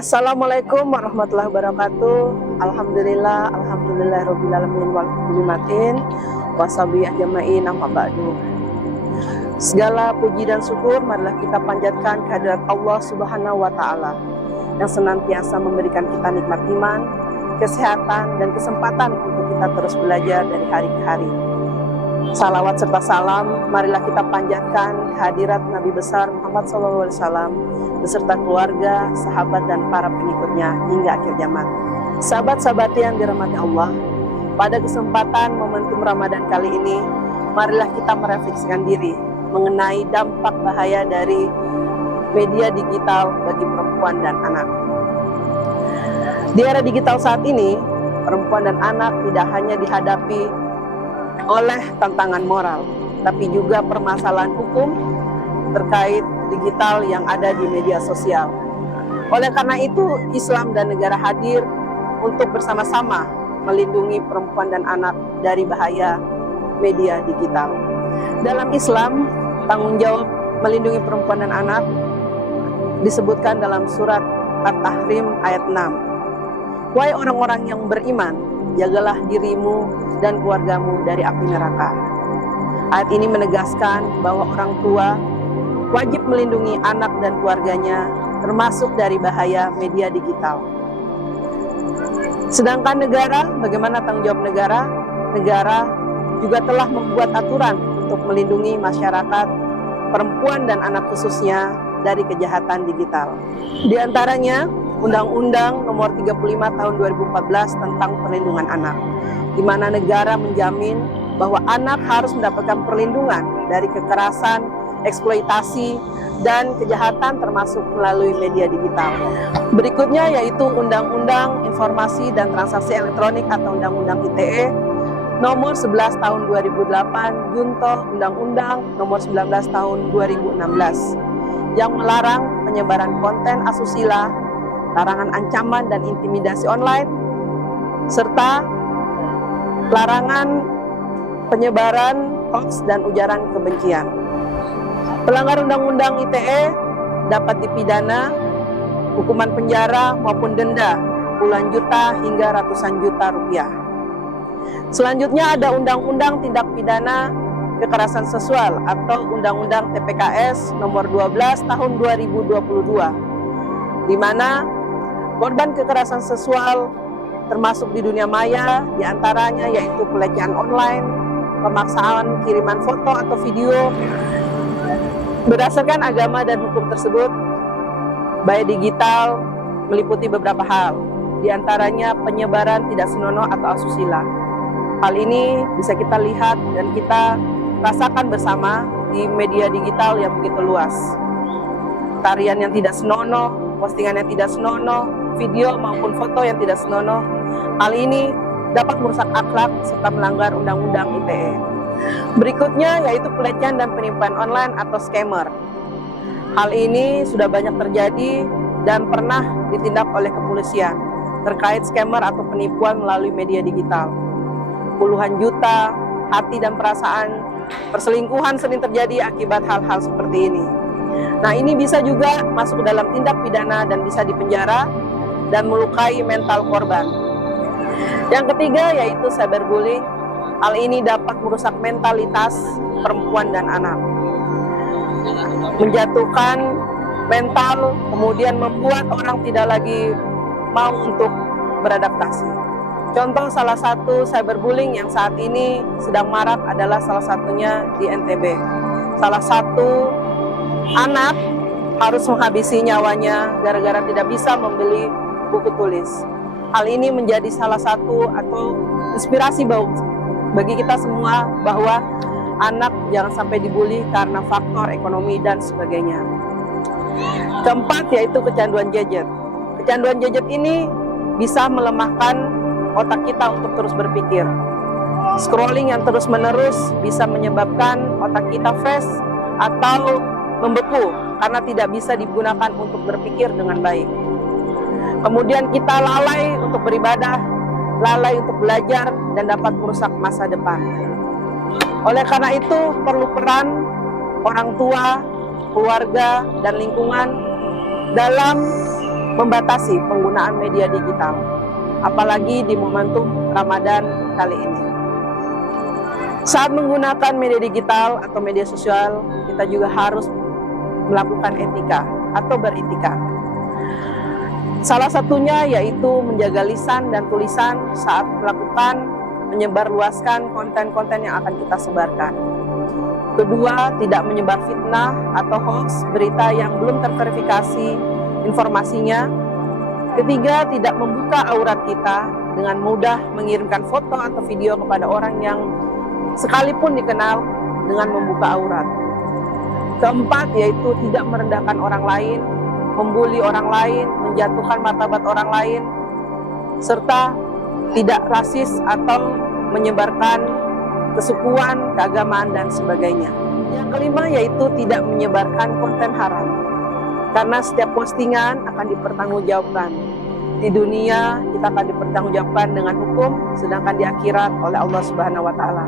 Assalamualaikum warahmatullahi wabarakatuh. Alhamdulillahirabbil alamin wal kulimatin wasabi ajmain amma ba'du. Segala puji dan syukur marilah kita panjatkan kehadirat Allah Subhanahu wa taala yang senantiasa memberikan kita nikmat iman, kesehatan dan kesempatan untuk kita terus belajar dari hari ke hari. Salawat serta salam marilah kita panjatkan kehadirat Nabi besar Muhammad SAW beserta keluarga, sahabat dan para pengikutnya hingga akhir zaman. Sahabat-sahabat yang dirahmati Allah, pada kesempatan momentum Ramadan kali ini, marilah kita merefleksikan diri mengenai dampak bahaya dari media digital bagi perempuan dan anak. Di era digital saat ini, perempuan dan anak tidak hanya dihadapi oleh tantangan moral, tapi juga permasalahan hukum terkait digital yang ada di media sosial. Oleh karena itu, Islam dan negara hadir untuk bersama-sama melindungi perempuan dan anak dari bahaya media digital. Dalam Islam, tanggung jawab melindungi perempuan dan anak disebutkan dalam surat At-Tahrim ayat 6. Wahai orang-orang yang beriman, jagalah dirimu dan keluargamu dari api neraka. Ayat ini menegaskan bahwa orang tua wajib melindungi anak dan keluarganya termasuk dari bahaya media digital. Sedangkan negara, bagaimana tanggung jawab negara? Negara juga telah membuat aturan untuk melindungi masyarakat, perempuan dan anak khususnya dari kejahatan digital. Di antaranya Undang-Undang Nomor 35 Tahun 2014 tentang Perlindungan Anak, di mana negara menjamin bahwa anak harus mendapatkan perlindungan dari kekerasan, eksploitasi, dan kejahatan termasuk melalui media digital. Berikutnya yaitu Undang-Undang Informasi dan Transaksi Elektronik atau Undang-Undang ITE Nomor 11 Tahun 2008 junto Undang-Undang Nomor 19 Tahun 2016 yang melarang penyebaran konten asusila, larangan ancaman dan intimidasi online, serta larangan penyebaran hoaks dan ujaran kebencian. Pelanggar Undang-Undang ITE dapat dipidana hukuman penjara maupun denda puluhan juta hingga ratusan juta rupiah. Selanjutnya ada Undang-Undang Tindak Pidana Kekerasan Seksual atau Undang-Undang TPKS Nomor 12 Tahun 2022, di mana korban kekerasan seksual termasuk di dunia maya, diantaranya yaitu pelecehan online, pemaksaan kiriman foto atau video. Berdasarkan agama dan hukum tersebut, bahaya digital meliputi beberapa hal, diantaranya penyebaran tidak senonoh atau asusila. Hal ini bisa kita lihat dan kita rasakan bersama di media digital yang begitu luas. Tarian yang tidak senonoh, postingan yang tidak senonoh, video maupun foto yang tidak senonoh, hal ini dapat merusak akhlak serta melanggar Undang-Undang ITE. Berikutnya yaitu pelecehan dan penipuan online atau scammer. Hal ini sudah banyak terjadi dan pernah ditindak oleh kepolisian terkait scammer atau penipuan melalui media digital. Puluhan juta hati dan perasaan perselingkuhan sering terjadi akibat hal-hal seperti ini. Nah, ini bisa juga masuk ke dalam tindak pidana dan bisa dipenjara dan melukai mental korban. Yang ketiga yaitu cyberbullying. Hal ini dapat merusak mentalitas perempuan dan anak, menjatuhkan mental, kemudian membuat orang tidak lagi mau untuk beradaptasi. Contoh salah satu cyberbullying yang saat ini sedang marak adalah salah satunya di NTB. Salah satu anak harus menghabisi nyawanya gara-gara tidak bisa membeli buku tulis. Hal ini menjadi salah satu atau inspirasi bagi kita semua bahwa anak jangan sampai dibully karena faktor ekonomi dan sebagainya. Keempat yaitu kecanduan gadget. Kecanduan gadget ini bisa melemahkan otak kita untuk terus berpikir. Scrolling yang terus-menerus bisa menyebabkan otak kita fresh atau membeku karena tidak bisa digunakan untuk berpikir dengan baik. Kemudian kita lalai untuk beribadah, lalai untuk belajar, dan dapat merusak masa depan. Oleh karena itu, perlu peran orang tua, keluarga, dan lingkungan dalam membatasi penggunaan media digital, apalagi di momentum Ramadan kali ini. Saat menggunakan media digital atau media sosial, kita juga harus melakukan etika atau beretika. Salah satunya yaitu menjaga lisan dan tulisan saat melakukan menyebarluaskan konten-konten yang akan kita sebarkan. Kedua, tidak menyebar fitnah atau hoax, berita yang belum terverifikasi informasinya. Ketiga, tidak membuka aurat kita dengan mudah mengirimkan foto atau video kepada orang yang sekalipun dikenal dengan membuka aurat. Keempat, yaitu tidak merendahkan orang lain, membuli orang lain, menjatuhkan martabat orang lain, serta tidak rasis atau menyebarkan kesukuan, keagamaan, dan sebagainya. Yang kelima yaitu tidak menyebarkan konten haram, karena setiap postingan akan dipertanggungjawabkan. Di dunia kita akan dipertanggungjawabkan dengan hukum, sedangkan di akhirat oleh Allah Subhanahu wa Ta'ala.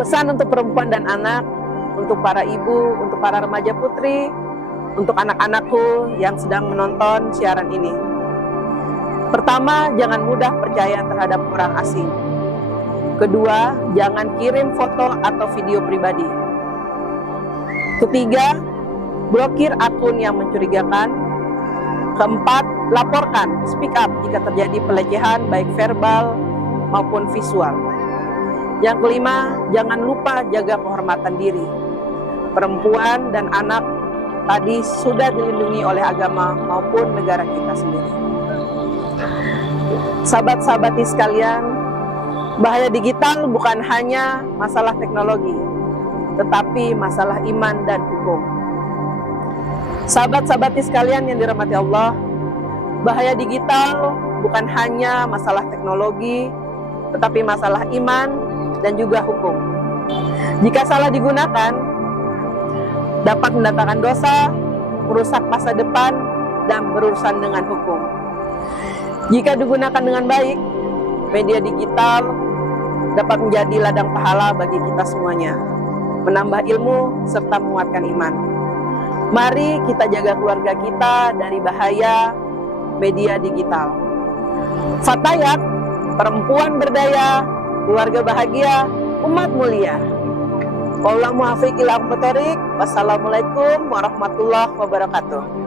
Pesan untuk perempuan dan anak, untuk para ibu, untuk para remaja putri, untuk anak-anakku yang sedang menonton siaran ini. Pertama, jangan mudah percaya terhadap orang asing. Kedua, jangan kirim foto atau video pribadi. Ketiga, blokir akun yang mencurigakan. Keempat, laporkan, speak up jika terjadi pelecehan baik verbal maupun visual. Yang kelima, jangan lupa jaga kehormatan diri. Perempuan dan anak tadi sudah dilindungi oleh agama maupun negara kita sendiri. Sahabat-sahabati sekalian, bahaya digital bukan hanya masalah teknologi, tetapi masalah iman dan hukum. Sahabat-sahabati sekalian yang dirahmati Allah, bahaya digital bukan hanya masalah teknologi, tetapi masalah iman dan juga hukum. Jika salah digunakan, dapat mendatangkan dosa, merusak masa depan, dan berurusan dengan hukum. Jika digunakan dengan baik, media digital dapat menjadi ladang pahala bagi kita semuanya, menambah ilmu serta menguatkan iman. Mari kita jaga keluarga kita dari bahaya media digital. Fatayat, perempuan berdaya, keluarga bahagia, umat mulia. Wassalamualaikum warahmatullahi wabarakatuh.